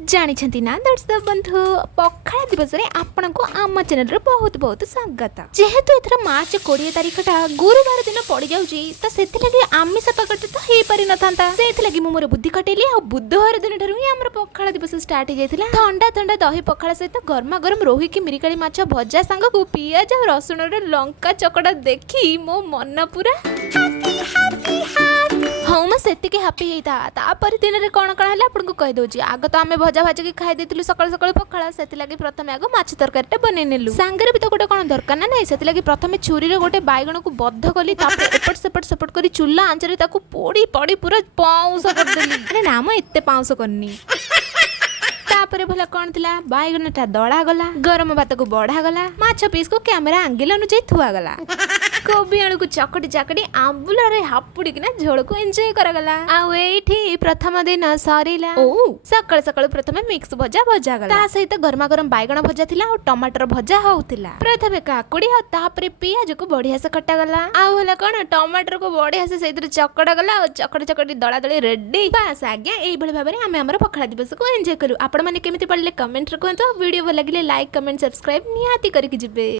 जानी ना दर्शक बंधु पखाला दिवस रे आपन को आम चैनल रे बहुत बहुत स्वागत। जेहेतु एथरा मार्च 20 तारिख टा गुरुवार दिन पड़ जाउची त सेति लगी आमिष पकट त हे पारि नथांता। सेति लगी मु मोर बुद्धि कटेली आ बुधवार दिन ठरु ही हमर पखाला दिवस स्टार्ट हो जाइतिला। ठंडा ठंडा दही पखाला सहित गरमा गरम रोही की मिरिकाली माछ भजा संग को पियाज और रसुण रे लंका चकड़ा देखी मो मन पूरा हाँ मैं सेति के हैप्पी होता। तापर दिन रे कोन कोन हला आपन को कहि दोची। आग तो आमे भजा भाजी के खाइ देतिलु सकाळ सकाळ पखाला। सेति लागि प्रथमे आग माछ तरकारीटा बनै नेलु। सांगरे भी तो गोटे कोन दरकार ना नै। सेति लागि प्रथमे छुरी रे गोटे बाइगण को बद्ध कली। तापर एपट सेपट करी चुल्ला आंच रे ताकू पोड़ी पड़ी पूरा पाउस कर देली। अरे ना म एते पाउस करनी। तापर भला कोन थिला बाइगणटा दळा गला। गरम भात को बढ़ा गला। माछ पीस को कैमरा एंगल अनुଯାयी थुआ गला। कोबी आलू को चकटी चाकटी आंबुला रे हापुड़ी किना झोल को एंजॉय करगला। आ एठी प्रथम दिन सरीला। ओ सकाळ सकाळ प्रथमे मिक्स भजा भजा गला। ता सहित गरमा गरम बाइगण भजा थिला और टमाटर भजा होउतिला। प्रथमे काकुड़ी और तापर पियाज को बढ़िया से कटा गला। आ होला कोन टमाटर को बढ़िया से सहित चकड़ा गला और चकटी चकटी दळा दळी रेडी। बस आज्ञा एई भले भाबरे आमे हमर पखाला दिवस को एंजॉय करू। आपण माने केमिति पडले कमेंट रे कहंतो। वीडियो भल लागिले लाइक कमेंट सब्सक्राइब निहाती करके जिबे।